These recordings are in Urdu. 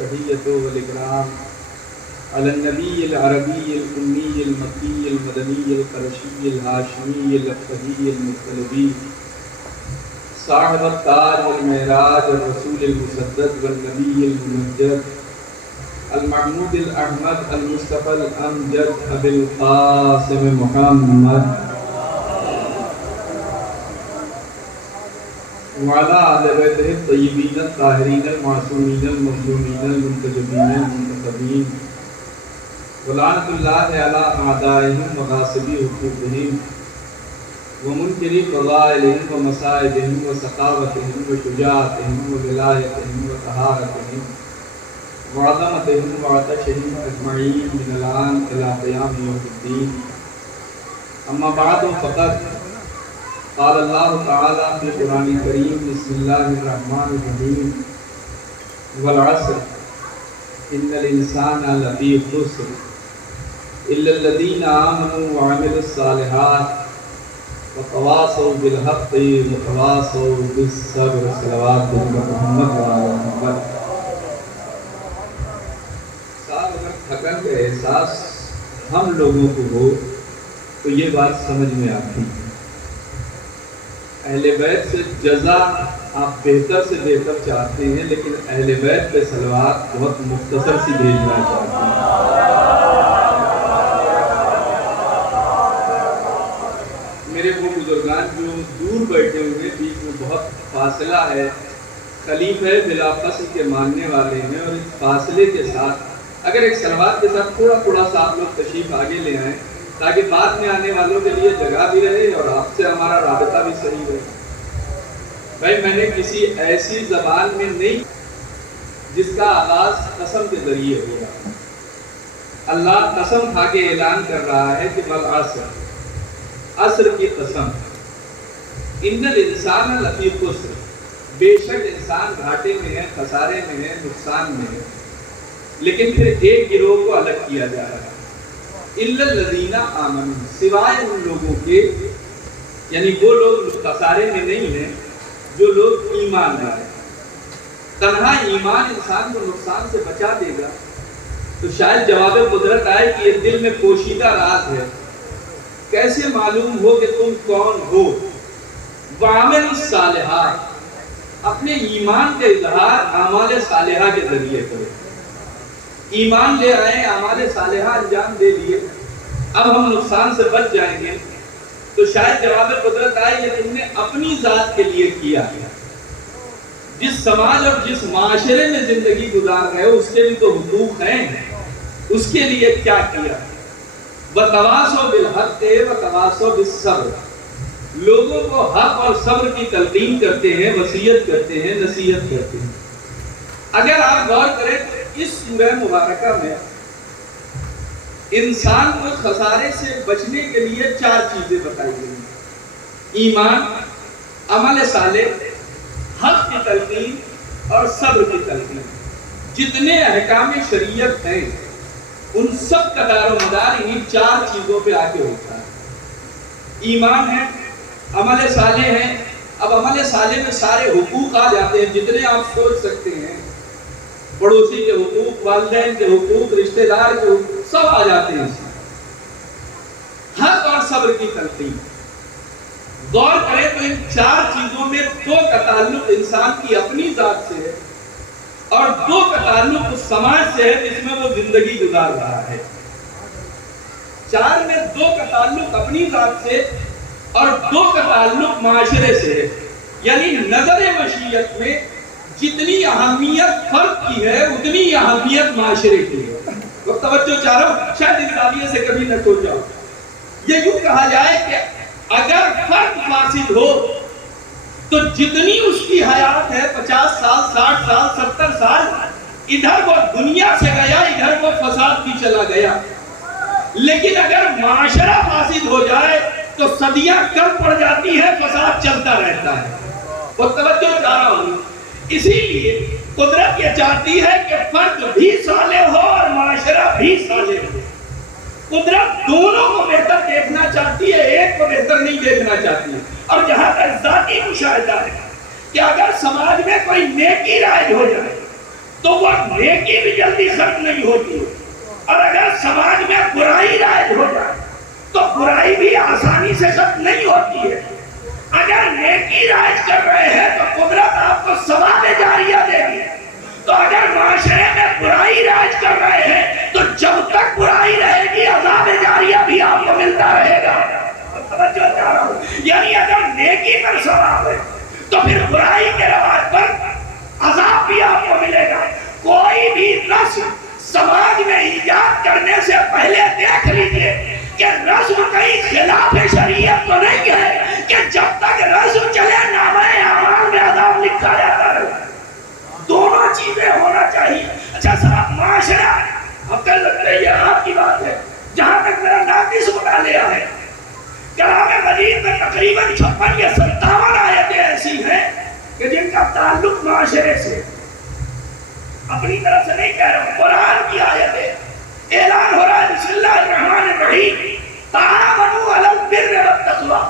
التحية والإكرام على النبي العربي الأمي المكي المدني القرشي الهاشمي الأبتهي المطلبي صاحب التاج والمعراج الرسول المسدد والنبي الممجد المحمود الأحمد المصطفى الأمجد أبي القاسم محمد وعلى آل بيته الطيبين الطاهرين المعصومين المظلومين المنتجبين المنتخبين ولعنة الله على أعدائهم وغاصبي حقوقهم ومنكري فضائلهم ومصائبهم وسخاوتهم وشجاعتهم وولايتهم وطهارتهم وعظمتهم وعطشهم أجمعين من الآن إلى قيام يوم الدين. أما بعد فقد قال الله تعالى في القرآن الكريم بسم الله الرحمن الرحيم والعصر إن الإنسان لفي خسر إلا الذين آمنوا وعملوا الصالحات وتواصوا بالحق وتواصوا بالصبر. صلوات محمد وعلى محمد. صاحب اگر تھکن کا احساس ہم لوگوں کو ہو تو یہ بات سمجھ میں آتی ہے. اہل بیت سے جزا آپ بہتر سے بہتر چاہتے ہیں لیکن اہل بیت پہ صلوات بہت مختصر سی بھیجنا چاہتے ہیں. میرے وہ بزرگان جو دور بیٹھے ہوئے بیچ میں بہت فاصلہ ہے، خلیفہ بلا فصل کے ماننے والے ہیں، اور اس فاصلے کے ساتھ اگر ایک صلوات کے ساتھ تھوڑا تھوڑا سا آپ لوگ تشریف آگے لے آئیں تاکہ بعد میں آنے والوں کے لیے جگہ بھی رہے اور آپ سے ہمارا رابطہ بھی صحیح رہے. بھائی میں نے کسی ایسی زبان میں نہیں جس کا آغاز قسم کے ذریعے ہو رہا. اللہ قسم کھا کے اعلان کر رہا ہے کہ والعصر، عصر کی قسم، ان الانسان لفی خسر، بے شک انسان گھاٹے میں ہے، خسارے میں ہے، نقصان میں ہے. لیکن پھر ایک گروہ کو الگ کیا جا رہا ہے، الا الذین آمنوا، سوائے ان لوگوں کے، یعنی وہ لوگ خسارے میں نہیں ہیں جو لوگ ایمان لائے. تنہا ایمان انسان کو نقصان سے بچا دے گا. تو شاید جواب قدرت آئے کہ یہ دل میں پوشیدہ راز ہے، کیسے معلوم ہو کہ تم کون ہو؟ وَعَمِلُوا الصَّالِحَاتِ، اپنے ایمان کا اظہار اعمال صالحہ کے ذریعے کرو. ایمان لے آئے، اعمال صالحہ انجام دے لیے، اب ہم نقصان سے بچ جائیں گے. تو شاید جواب قدرت آئے یہ تم نے اپنی ذات کے لیے کیا ہے. جس سماج اور جس معاشرے میں زندگی گزار رہے ہو اس کے بھی تو حقوق ہیں، اس کے لیے کیا کیا؟ وَتَوَاصَوْا بِالْحَقِّ وَتَوَاصَوْا بِالصَّبْرِ، لوگوں کو حق اور صبر کی تلقین کرتے ہیں، وصیت کرتے ہیں، نصیحت کرتے ہیں. اگر آپ غور کریں تو اس سورہ مبارکہ میں انسان کو خسارے سے بچنے کے لیے 4 چیزیں بتائی گئی ہیں: ایمان، عمل صالح، حق کی تلقین اور صبر کی تلقین. جتنے احکام شریعت ہیں ان سب کا دار و مدار انہی 4 چیزوں پہ آ کے ہوتا ہے. ایمان ہے، عمل صالح ہے. اب عمل صالح میں سارے حقوق آ جاتے ہیں جتنے آپ سوچ سکتے ہیں، پڑوسی کے حقوق، والدین کے حقوق، رشتہ دار کے حقوق، سب آ جاتے ہیں. حق اور صبر کی تلقین. غور کریں تو ان 4 چیزوں میں 2 کا تعلق انسان کی اپنی ذات سے ہے اور 2 کا تعلق اس سماج سے ہے جس میں وہ زندگی گزار رہا ہے. 4 میں 2 کا تعلق اپنی ذات سے اور 2 کا تعلق معاشرے سے ہے. یعنی نظر مشیت میں جتنی اہمیت فرد کی ہے اتنی اہمیت معاشرے کی ہے. وہ توجہ چاہ رہا ہوں، شاید اس زاویے سے کبھی نہ سوچا. یہ یوں کہا جائے کہ اگر فرد فاسد ہو تو جتنی اس کی حیات ہے 50 سال، 60 سال، 70 سال، ادھر وہ دنیا سے گیا، ادھر وہ فساد کی چلا گیا. لیکن اگر معاشرہ فاسد ہو جائے تو صدیاں کم پڑ جاتی ہے، فساد چلتا رہتا ہے. وہ توجہ چاہ رہا ہوں. اسی لیے قدرت یہ چاہتی ہے کہ فرد بھی صالح ہو اور معاشرہ بھی صالح ہو. قدرت دونوں کو بہتر دیکھنا چاہتی ہے، ایک کو بہتر نہیں دیکھنا چاہتی ہے. اور جہاں تک ذاتی مشاہدہ ہے کہ اگر سماج میں کوئی نیکی رائج ہو جائے، تو وہ نیکی بھی جلدی ختم نہیں ہوتی ہے۔ اور اگر سماج میں برائی رائج ہو جائے تو برائی بھی آسانی سے ختم نہیں ہوتی ہے۔ اگر نیکی رائج کر رہے ہیں تو قدرت آپ کو ثواب جاریہ دے گی، تو اگر معاشرے میں برائی رائج کر رہے ہیں تو جب تک برائی رہے گی عذاب جاریہ بھی آپ کو ملتا رہے گا۔ توجہ چاہ رہا ہوں، یعنی اگر نیکی پر ثواب ہے تو پھر برائی کے رواج پر عذاب بھی آپ کو ملے گا۔ کوئی بھی رسم سماج میں ایجاد کرنے سے پہلے دیکھ لیجئے کہ رسم کہیں خلاف شریعت تو نہیں ہے کہ جب تک رسم چلے نامہ اعمال میں عذاب لکھا جاتا ہے۔ دونوں چیزیں ہونا چاہیے۔ اچھا صاحب، معاشرہ عقل لگتا ہے، یہ آپ کی بات ہے۔ جہاں تک میرا ناقص مطالعہ ہے، کلام مجید میں تقریباً 56 یا 57 آیتیں ایسی ہیں کہ جن کا تعلق معاشرے سے، اپنی طرف سے نہیں کہہ رہا ہوں، قرآن کی آیتیں اعلان ہو رہا ہے بسم اللہ الرحمن الرحیم، تعاونوا علی البر والتقوی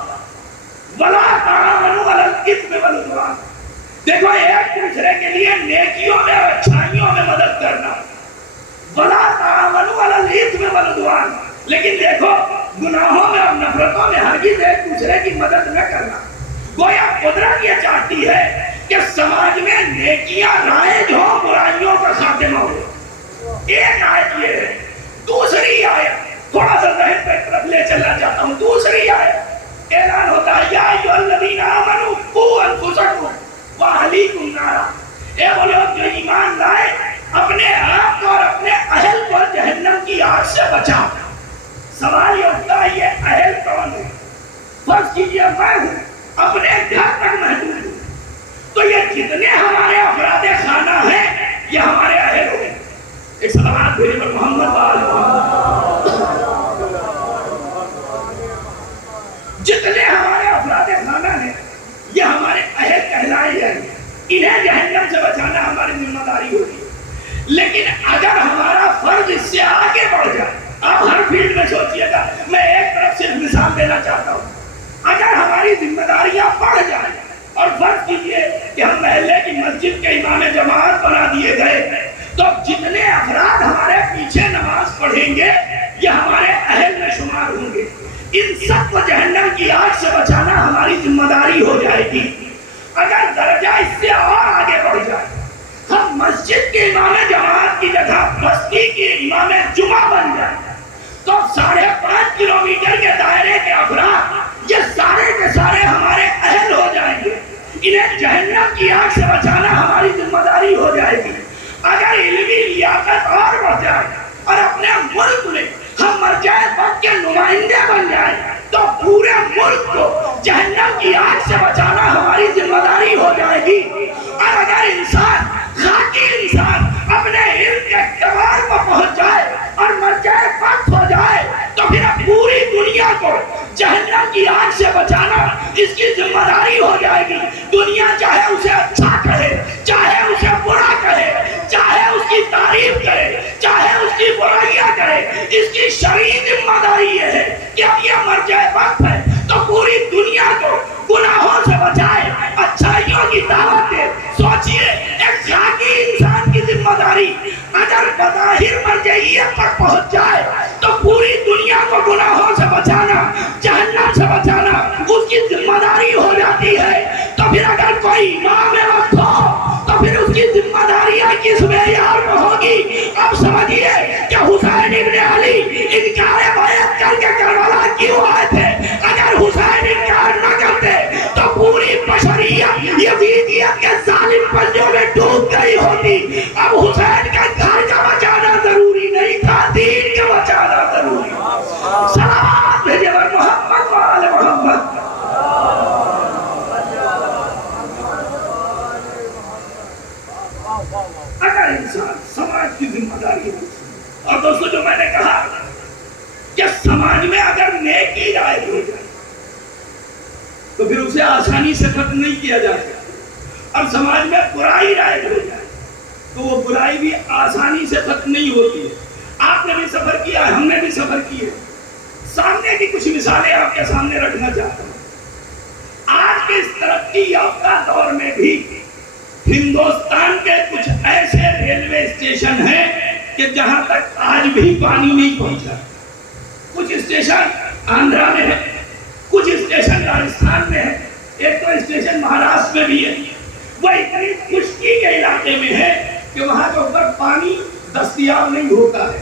ولا تعاونوا علی الاثم والعدوان۔ دیکھو، ایک دوسرے کے لیے نیکیوں میں اور اچھائیوں میں مدد کرنا، ولا تعاونوا علی الاثم والعدوان، لیکن دیکھو گناہوں میں اور نفرتوں میں ہرگز ایک دوسرے کی مدد نہ کرنا۔ گویا قدرت یہ چاہتی ہے کہ سماج میں نیکیاں رائج ہو، برائیوں کا خاتمہ ہو۔ ایک آیت یہ ہے۔ دوسری آیت تھوڑا سا ذہن پہ طرف لے چلنا چاہتا ہوں۔ دوسری آیت اعلان ہوتا ہے یا ایھا الذین آمنوا قوا انفسکم واہلیکم نارا، اے وہ لوگ جو ایمان لائے، اپنے آپ کو اور اپنے اہل کو جہنم کی آگ سے بچاؤ۔ سوال یہ اٹھتا ہے یہ اہل کون ہے؟ فرض کیجئے میں ہوں، اپنے گھر تک محدود ہوں، تو یہ جتنے ہمارے افراد خانہ ہیں یہ ہمارے اہل ہو گئے۔ ایک صلوات بھیجو پر محمد جتنے ہمارے افراد خانہ ہیں یہ ہمارے اہل کہلائے جائیں گے، انہیں جہنم سے بچانا ہماری ذمہ داری ہوگی۔ لیکن اگر ہمارا فرض اس سے آگے بڑھ جائے، آپ ہر فیلڈ میں سوچئے گا، میں ایک طرف صرف مثال دینا چاہتا ہوں، اگر ہماری ذمہ داریاں بڑھ جائیں اور فرض کیجئے کہ ہم محلے کی مسجد کے امام جماعت بنا دیے گئے، تو جتنے افراد ہمارے پیچھے نماز پڑھیں گے یہ ہمارے اہل میں شمار ہوں گے۔ ان سب کو جہنم کی آگ سے بچانا ہماری ذمہ داری ہو جائے گی۔ اگر درجہ اس سے اور آگے بڑھ جائے، ہم مسجد کے امام جماعت کی جگہ بستی کے امام جمعہ بن جائیں، تو 5.5 کلومیٹر کے دائرے کے افراد یہ سارے کے سارے ہمارے اہل ہو جائیں گے۔ انہیں جہنم کی آگ سے بچانا ہماری ذمہ داری ہو جائے گی۔ اگر علمی لیاقت اور بڑھ جائے اور اپنے ملک میں ہم مرجع وقت کے نمائندے بن جائیں تو پورے ملک کو جہنم کی آگ سے بچانا ہماری ذمہ داری ہو جائے گی۔ اور اگر انسان، خاکی انسان، اپنے علم کے اقتدار کو پہنچ جائے اور مرجع وقت ہو جائے تو پھر پوری دنیا کو جہنم کی آگ سے بچانا اس کی ذمہ داری ہو جائے گی۔ دنیا چاہے اسے اچھا کہے، چاہے اسے برا کہے، چاہے اس کی تعریف کرے، چاہے اس کی برائیاں کرے، اس کی شرعی ذمہ داری یہ ہے کہ اب یہ مرجع وقت ہے تو پوری دنیا کو گناہوں سے بچائے، اچھائیوں کی دعوت دے۔ سوچئے، ایک خاکی انسان کی ذمہ داری اگر بظاہر مرجعیت تک پہنچ جائے تو پوری دنیا کو گناہوں سے بچانا، جہنم سے بچانا اس کی ذمہ داری ہو جاتی ہے۔ تو پھر اگر کوئی امام وقت ہو تو پھر اس کی ذمہ داریاں کس معیار میں ہوگی؟ اب سمجھیے کہ حسین ابن علی انکار بیعت کر کے کربلا کیوں آئے تھے؟ اگر حسین انکار نہ کرتے تو پوری بشریت یزیدیت کے ظالم پنجوں میں ڈوب گئی ہوتی۔ اب حسین کا گھر کا بچانا ضروری نہیں تھا، دین کا بچانا ضروری تھا۔ صلوات بھیجے پر محمد وآل محمد۔ اگر انسان سماج کی ذمہ داری ہو، اور دوستو جو میں نے کہا کہ سماج میں اگر نیکی رائج ہو جائے تو پھر اسے آسانی سے ختم نہیں کیا جا سکتا، اور سماج میں برائی رائج ہو جائے تو وہ برائی بھی آسانی سے ختم نہیں ہوتی ہے۔ آپ نے بھی سفر کیا ہے، ہم نے بھی سفر کی ہے۔ سامنے کی کچھ مثالیں آپ کے سامنے رکھنا چاہتا ہوں۔ آج کے اس ترقی یافتہ دور میں بھی ہندوستان کے کچھ ایسے ریلوے اسٹیشن ہیں کہ جہاں تک آج بھی پانی نہیں پہنچا. کچھ اسٹیشن آندھرا میں ہے, کچھ اسٹیشن راجستھان میں ہے, ایک تو اسٹیشن مہاراشٹر میں بھی ہے. وہ اتنی خشکی کے علاقے میں ہے کہ وہاں کے اوپر پانی دستیاب نہیں ہوتا ہے.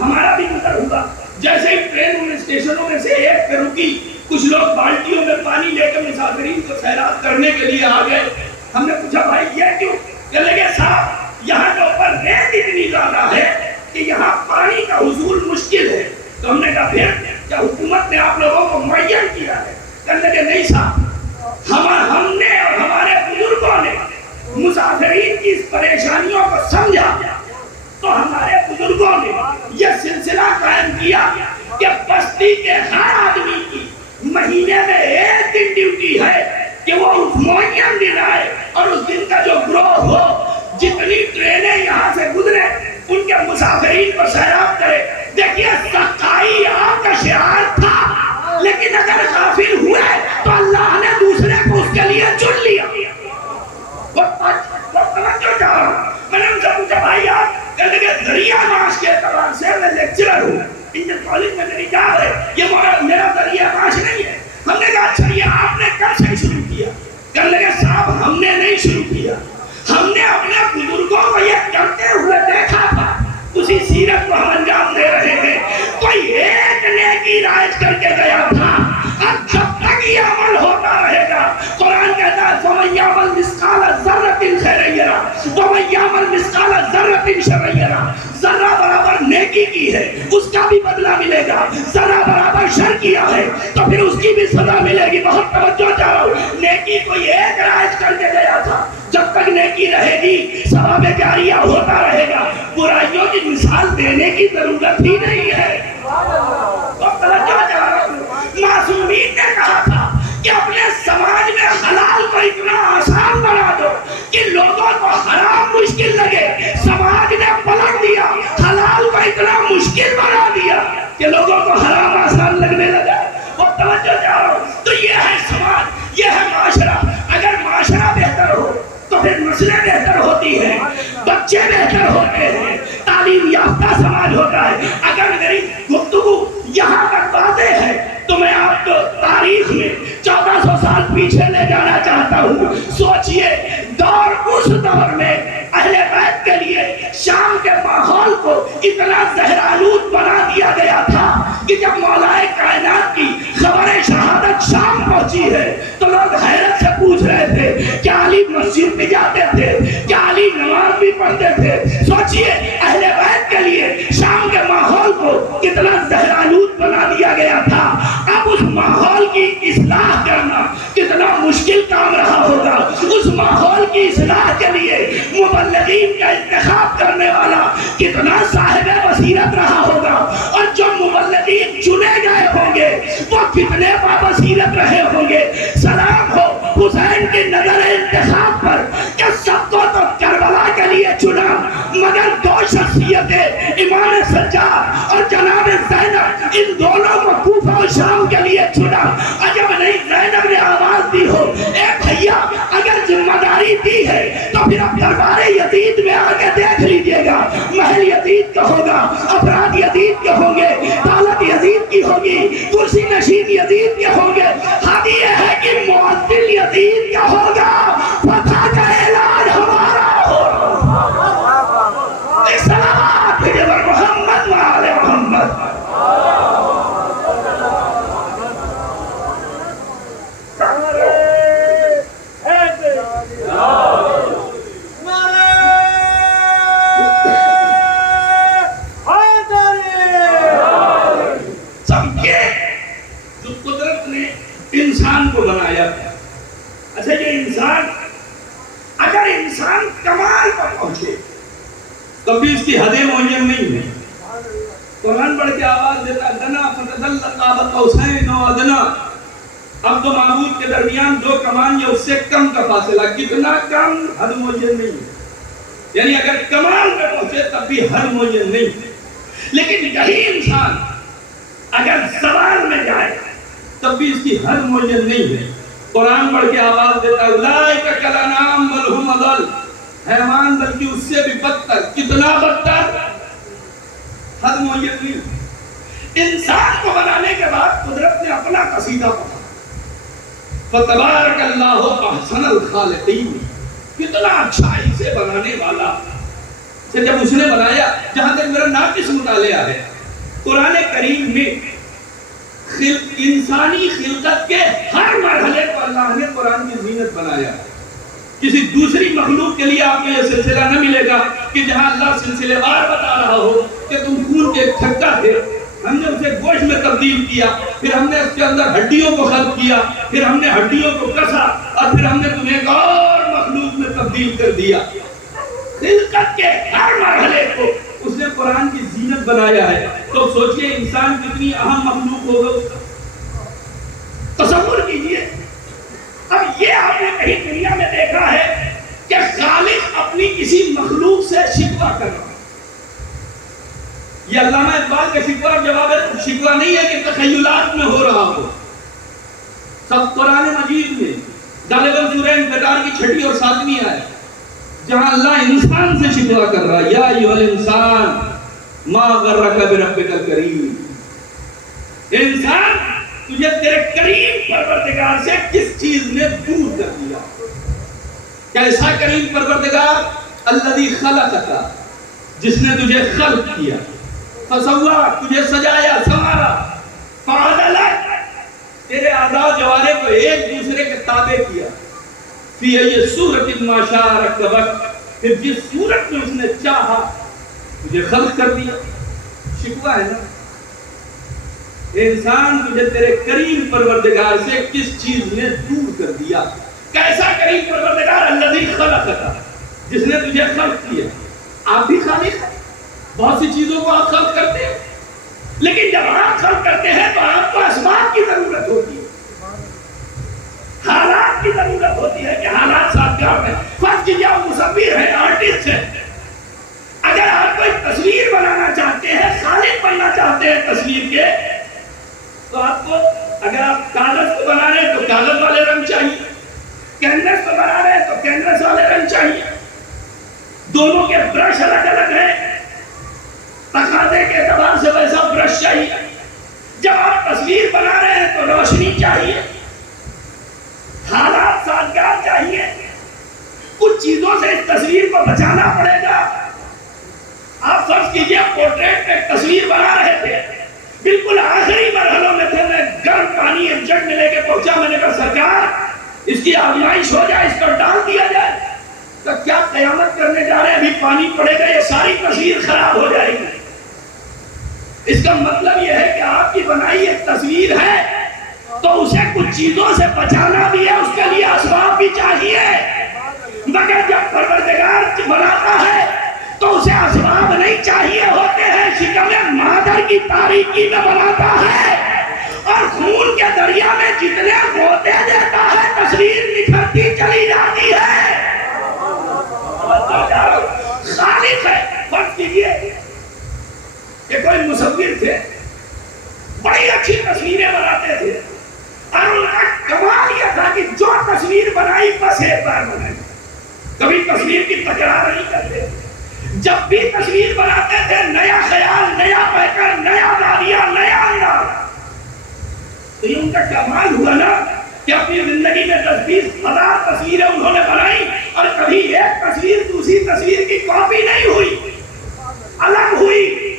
ہمارا بھی گزر ہوا, جیسے ہی ٹرین ان اسٹیشنوں میں سے ایک پہ رکی, کچھ لوگ بالٹیوں میں پانی لے کر مسافرین کو سیراب کرنے کے لیے آ گئے. ہم نے پوچھا بھائی یہ کیوں؟ کہ لگے صاحب یہاں کے اوپر ریت اتنی زیادہ ہے کہ یہاں پانی کا حصول مشکل ہے. تو ہم نے کہا پھر کیا حکومت نے آپ لوگوں کو معین کیا ہے؟ کہنے لگے نہیں صاحب, ہم نے اور ہمارے بزرگوں نے مسافرین کی اس پریشانیوں کو سمجھا, تو ہمارے بزرگوں نے یہ سلسلہ قائم کیا کہ بستی کے ہر آدمی کی مہینے میں ایک دن ڈیوٹی ہے کہ وہ اس معین دن آئے اور اس دن کا جو گروہ ہو, جتنی ٹرینیں یہاں سے گزرے ان کے مسافرین کو سیراب کرے. دیکھیے سخائی آپ کا شعار تھا, لیکن اگر غافل ہوئے تو اللہ نے دوسرے کو اس کے لیے چن لیا. میں نے ان سے پوچھا بھائی آپ کہتے کہ ذریعہ معاش کے اعتبار سے میں لیکچرر ہوں, انجر کالج میں میری جاب ہے, یہ میرا ذریعہ معاش نہیں ہے. ہم نے کہا اچھا یہ آپ نے کب سے شروع کیا؟ کہنے لگے صاحب ہم نے نہیں شروع کیا, ہم نے اپنے بزرگوں کو یہ کرتے ہوئے دیکھا تھا, اسی سیرت کو ہم انجام دے رہے ہیں. کوئی ایک نیکی رائج کر کے گیا تھا, اب جب تک یہ عمل ہوتا رہے گا, قرآن کہتا ہے فَمَن يَعْمَلْ مِثْقَالَ ذَرَّةٍ خَيْرًا يَرَهُ وَمَن يَعْمَلْ مِثْقَالَ ذَرَّةٍ شَرًّا يَرَهُ. ذرہ برابر نیکی کی ہے اس کا بھی بدلہ ملے گا, ذرہ برابر شر کیا ہے تو پھر اس کی بھی سزا ملے گی. بہت توجہ چاہو, نیکی کو ایک رائج کر کے گیا تھا, جب تک نیکی رہے گی ثواب جاریہ ہوتا رہے گا. برائیوں کی مثال دینے کی ضرورت ہی نہیں ہے. معصومین نے کہا تھا کہ اپنے سماج میں حلال کو اتنا آسان بنا دو کہ لوگوں کو حرام مشکل لگے. سماج نے پلٹ دیا, حلال کو اتنا مشکل بنا دیا کہ لوگوں کو حرام آسان لگنے لگا. اور توجہ چاہو, تو یہ ہے سماج, یہ ہے معاشرہ. اگر معاشرہ بہتر ہو تو پھر نسلیں بہتر ہوتی ہیں, بچے بہتر ہوتے ہیں, تعلیم یافتہ سماج ہوتا ہے. اگر میری گفتگو یہاں تک واضح ہے تو میں آپ کو تاریخ میں 1400 سال پیچھے لے جانا چاہتا ہوں. سوچئے اس دور میں اہل بیت کے لیے شام کے ماحول کو اتنا زہرآلود بنا دیا گیا تھا کہ جب مولا کائنات کی خبر شہادت شام پہنچی ہے تو لوگ حیرت سے پوچھ رہے تھے کیا علی مسجد میں جاتے تھے, کیا علی نماز بھی پڑھتے تھے. سوچئے اہل بیت کے لیے شام کے ماحول کو کتنا زہرآلود بنا دیا گیا تھا. اب اس ماحول کی اصلاح کرنا کتنا مشکل کام رہا ہوگا. اس ماحول کی اصلاح کے لیے مبلغین کا انتخاب کرنے والا کتنا صاحب بصیرت رہا ہوگا, اور جو مبلغین چنے گئے ہوں گے وہ کتنے بابصیرت رہے ہوں گے. سلام ہو حسین کی نظر انتخاب پر کہ سب کو تو کربلا کے لیے چنا, مگر دو شخصیتیں امام سجاد اور جناب زینب, ان دونوں کو کوفہ و شام کے لیے چنا. عجب نہیں زینب نے آواز دی ہو اے بھیا اگر ذمہ داری دی ہے تو پھر اب دربار یزید میں آگے دیکھ لیجئے گا, محل یزید کا ہوگا, افراد یزید کے ہوں گے, دولت یزید کی ہوگی, کرسی نشین یزید کے ہوں گے. حق یہ ہے کہ معدل یزید کا ہوگا, فتح کا اعلان ہمارا ہوگا. سلام جبر محمد وآل محمد. انسان کو بنایا. اچھا یہ انسان اگر انسان کمال پر پہنچے کبھی اس کی حدیں معین نہیں ہے. قرآن پڑھ کے آواز دیتا دنا فتدل قاب قوسین و ادنا. اب تو معبود کے درمیان دو کمان یا اس سے کم کا فاصلہ, کتنا کم, حد معین نہیں ہے. یعنی اگر کمال پہ پہنچے تب بھی حد معین نہیں ہے. لیکن یہی انسان اگر زوال میں جائے تب بھی اس کی حد معین نہیں ہے. قرآن پڑھ کے آواز دیتا اولئک کالانعام بل هم اضل. حیوان بلکہ اس سے بھی بدتر. کتنا بدتر؟ حد معین نہیں. انسان کو بنانے کے بعد قدرت نے اپنا قصیدہ پڑھا. فتبارک اللہ احسن الخالقین. کتنا اچھا اسے بنانے والا. جب اس نے بنایا، جہاں تک میرا ناقص مطالعہ ہے، قرآن کریم میں انسانی خلقت کے ہر مرحلے کو اللہ نے قرآن کی زینت بنایا. کسی دوسری مخلوق کے لیے آپ کو یہ سلسلہ نہ ملے گا کہ جہاں اللہ سلسلے وار بتا رہا ہو کہ تم خون کے ایک تھکا تھے، ہم نے اسے گوشت میں تبدیل کیا، پھر ہم نے اس کے اندر ہڈیوں کو خلق کیا، پھر ہم نے ہڈیوں کو کسا، اور پھر ہم نے تمہیں ایک اور مخلوق میں تبدیل کر دیا. خلقت کے ہر مرحلے کو اس نے قرآن کی زینت بنایا ہے. تو سوچئے انسان کتنی اہم مخلوق ہوگا اس کا. تصور کیجئے. اب یہ آپ نے کہیں دنیا میں دیکھا ہے کہ خالق اپنی کسی مخلوق سے شکوہ کر رہا ہے. یہ علامہ اقبال کا شکوہ اور جواب ہے. شکوہ نہیں ہے کہ تخیلات میں ہو رہا ہو. سب قرآن مجید میں غالباً سورہ انفطار کی 6 اور 7 آیت جہاں اللہ انسان سے شکوہ کر رہا ہے. یا ایھا الانسان ما غرک بربک الکریم. انسان تجھے تیرے کریم پروردگار سے کس چیز نے دور کر دیا. کیسا کریم پروردگار؟ الذی خلقک، جس نے تجھے خلق کیا، فسوا، تجھے سجایا سنوارا، فعدلک، تیرے اعضاء جوارے کو ایک دوسرے کے تابع کیا، فی ای صورت ما شاء رکبک، پھر جس صورت میں اس نے چاہا تجھے خلق کر دیا. شکوہ ہے نا. انسان تجھے تیرے کریم پروردگار سے کس چیز نے دور کر دیا. کیسا کریم پروردگار؟ الذی خلقک، جس نے تجھے خلق کیا. آپ بھی خالق ہیں، بہت سی چیزوں کو آپ خلق کرتے ہیں، لیکن جب آپ خلق کرتے ہیں تو آپ کو اسباب کی ضرورت ہوتی ہے، حالات کی ضرورت ہوتی ہے کہ حالات سازگار ہیں. فرض کیجیے آپ مصور ہیں، آرٹسٹ ہیں. اگر آپ کوئی تصویر بنانا چاہتے ہیں، خالق بننا چاہتے ہیں تصویر کے، تو آپ کو، اگر آپ کاغذ کو بنا رہے ہیں تو کاغذ والے رنگ چاہیے، کینوس کو بنا رہے ہیں تو کینوس والے رنگ چاہیے. دونوں کے برش الگ الگ ہیں، تقاضے کے اعتبار سے ویسا برش چاہیے. جب آپ تصویر بنا رہے ہیں تو روشنی چاہیے، حالات سازگار چاہیے. کچھ چیزوں سے اس تصویر کو بچانا پڑے گا. آپ فرض کیجئے پورٹریٹ میں ایک تصویر بنا رہے تھے، بالکل آخری مرحلوں میں تھے، میں گرم پانی ایک جگ میں لے کے پہنچا. میں نے کہا سرکار اس کی آزمائش ہو جائے، اس پر ڈال دیا جائے. تو کیا قیامت کرنے جا رہے ہیں، ابھی پانی پڑے گا، یہ ساری تصویر خراب ہو جائے گی. اس کا مطلب یہ ہے کہ آپ کی بنائی ایک تصویر ہے تو اسے کچھ چیزوں سے بچانا بھی ہے، اس کے لیے اسباب بھی چاہیے. مگر جب پروردگار بناتا ہے تو اسے اسباب نہیں چاہیے ہوتے ہیں. شکم مادر کی تاریکی میں بناتا ہے اور خون کے دریا میں جتنے غوطے دیتا ہے تصویر نکھرتی چلی جاتی ہے. خالق ہے. فرض کیجئے کہ کوئی مصور تھے، بڑی اچھی تصویریں بناتے تھے، اور ان کا کمال یہ تھا کہ جو تصویر بنائی بس ایک بار بنائی، کبھی تصویر کی تکرار نہیں کرتے. جب بھی تصویر بناتے تھے نیا خیال، نیا پیکر، نیا داریہ، نیا انداز. تو یہ ان کا کمال ہوا نا کہ اپنی زندگی میں 10-20 ہزار تصویریں انہوں نے بنائی اور کبھی ایک تصویر دوسری تصویر کی کاپی نہیں ہوئی، الگ ہوئی.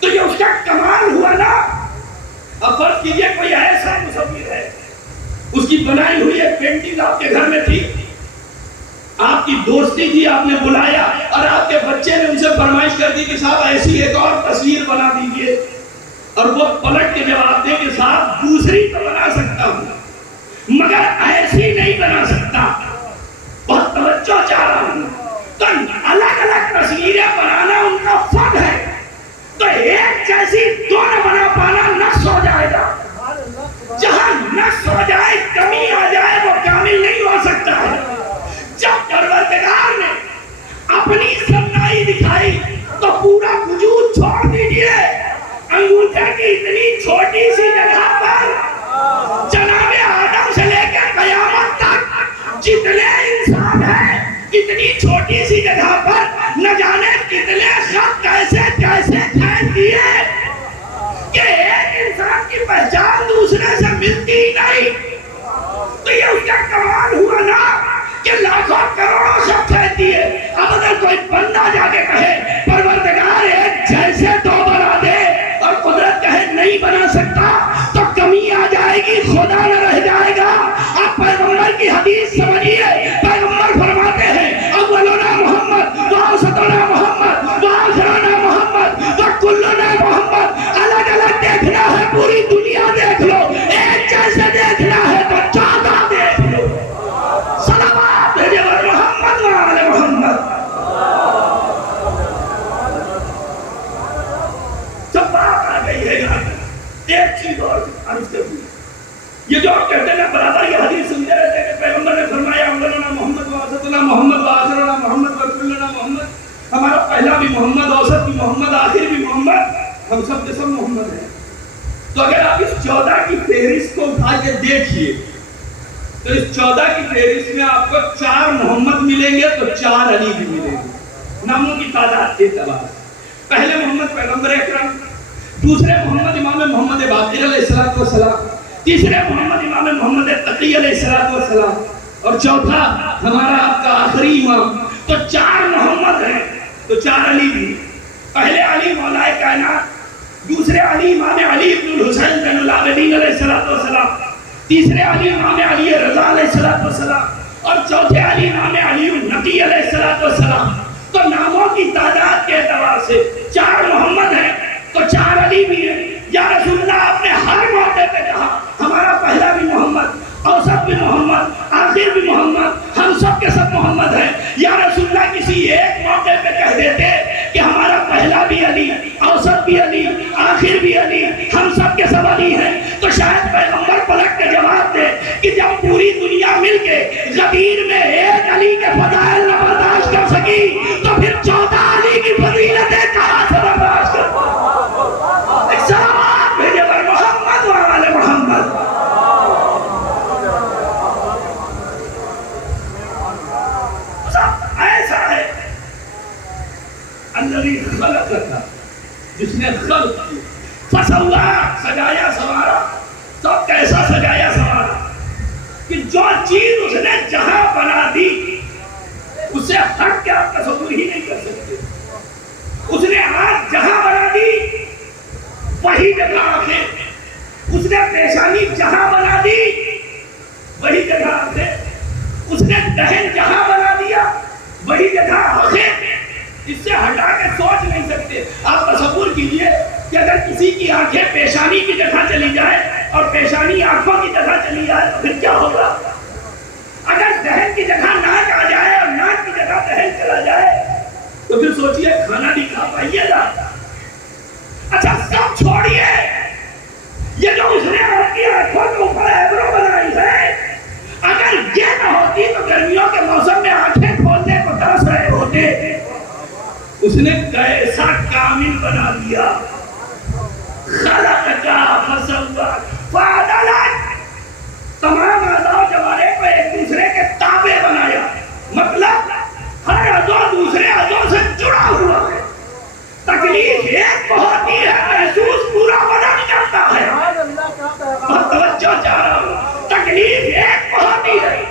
تو یہ اس کا کمال ہوا نا. اب فرض کیجئے کوئی ایسا مصور ہے، اس کی بنائی ہوئی ایک پینٹنگ آپ کے گھر میں تھی، آپ کی دوستی تھی، آپ نے بلایا اور آپ کے بچے نے ان سے فرمائش کر دی کہ صاحب ایسی ایک اور تصویر بنا دیجئے، اور وہ پلٹ کے جواب دے کہ صاحب دوسری تو بنا سکتا ہوں مگر ایسی نہیں بنا سکتا، بہت توجہ چاہ رہا ہوں. تو الگ الگ تصویریں بنانا ان کا فن ہے. تو ایک جیسی دو نہ بنا پانا نقص ہو جائے گا. جہاں نقص ہو جائے، کمی آ جائے، وہ کامل نہیں ہو سکتا ہے. جب پروردگار نے اپنی صنعائی دکھائی تو پورا وجود چھوڑ دیجئے. انگوٹھے کی اتنی چھوٹی سی جگہ پر جناب آدم سے لے کے قیامت تک جتنے انسان ہیں، اتنی چھوٹی سی ہی نہیں. تو یہ اس کا کمال ہوا نا کہ لاکھوں کروڑوں شب پھینک دیے. اب اگر کوئی بندہ جا کے کہے پروردگار ایک جیسے دو بنا دے اور قدرت کہے نہیں بنا سکتا تو کمی آ جائے گی, خدا نہ رہ جائے گا. آپ پیغمبر کی حدیث سمجھیے, پیغمبر فرماتے ہیں اولنا محمد واوسطنا محمد واخرنا محمد وکلنا محمد. الگ الگ دیکھنا ہے پوری دنیا دیکھ لو, ایک جیسے دیکھنا ہے تو 14 دیکھ لو. صلوات بھیجے محمد وعلى محمد. جب بات آ گئی ہے یہاں ایک چیز اور عرض کروں, یہ جو آپ کہتے ہیں برابر یہ حدیث سمجھے رہتے ہیں کہ پیغمبر نے فرمایا اولنا محمد واسطنا محمد وآخرنا محمد وکلنا محمد. ہمارا پہلا بھی محمد, اوسط بھی محمد, آخر بھی محمد, ہم سب کے سب محمد ہیں. تو اگر آپ اس 14 کی فہرست کو اٹھا کے دیکھیے تو اس 14 کی فہرست میں آپ کو 4 محمد ملیں گے تو 4 علی بھی ملیں گے ناموں کی تعداد کے اعتبار سے. پہلے محمد پیغمبر اکرم, دوسرے محمد امام محمد باقر علیہ السلام, تیسرے محمد امام محمد تقی علیہ السلام, اور چوتھا ہمارا آپ کا آخری امام. تو 4 محمد ہیں تو 4 علی بھی. پہلے علی مولا کائنات, دوسرے علی امام علی ابن الحسین زین العابدین علیہ السلام, تیسرے علی امام علی رضا علیہ السلام, اور چوتھے علی امام علی النقی علیہ السلام. تو ناموں کی تعداد کے اعتبار سے 4 محمد ہیں تو 4 علی بھی ہیں. یا رسول اللہ آپ نے ہر موقع پہ کہا ہمارا پہلا بھی محمد, اوسط بھی محمد, آخر بھی محمد, ہم سب کے سب محمد ہیں. یا رسول اللہ کسی ایک موقع پہ کہہ دیتے کہ ہمارا پہلا بھی علی, اوسط بھی علی, آخر بھی علی, ہم سب کے سب علی ہیں, تو شاید پیغمبر پلٹ کے جواب دے کہ جب پوری دنیا مل کے غدیر میں ایک علی کے فضائل نہ برداشت کر سکی تو پھر 14 علی کی فضیلتیں کہاں سے برداشت کر. سلامات بھیجے پر محمد وعلى محمد. ایسا ہے الذی خلق کا, جس نے خلق کی, فسوا, سجایا سوارا. تو کیسا سجایا سوارا کہ جو چیز اس نے جہاں بنا دی اسے ہٹ کے آپ تصور ہی نہیں کر سکتے. اس نے آنکھ جہاں بنا دی وہی جگہ آنکھیں, اس نے پیشانی جہاں بنا دی وہی جگہ آنکھیں, اس نے دہن جہاں بنا دیا وہی جگہ آنکھیں. اس سے ہٹا کے سوچ نہیں سکتے. آپ تصور کیجئے کہ اگر کسی کی آنکھیں پیشانی کی جگہ چلی جائے اور پیشانی آنکھوں کی جگہ چلی جائے تو پھر کیا ہوگا. اگر دہن کی جگہ ناک آ جائے اور ناک کی جگہ دہن چلا جائے تو پھر سوچئے کھانا نہیں کھا پائیے گا. اچھا سب چھوڑیے, یہ جو اس نے آپ کی آنکھوں کے اوپر ایبرو بنائی ہے, اگر یہ نہ ہوتی تو گرمیوں کے موسم میں آنکھیں کھولنے کو ترس رہے ہوتے. اس نے کیسا کامل بنا دیا. خلق کا فسوا فعدل, تمام اعضاء جوارے کو ایک دوسرے کے تابع بنایا. مطلب ہر عضو دوسرے عضو سے جڑا ہوا ہے. تکلیف ایک بہت ہی ہے, محسوس پورا بدن کرتا ہے. بہت توجہ چاہ رہا ہوں, تکلیف ایک بہت ہی ہے,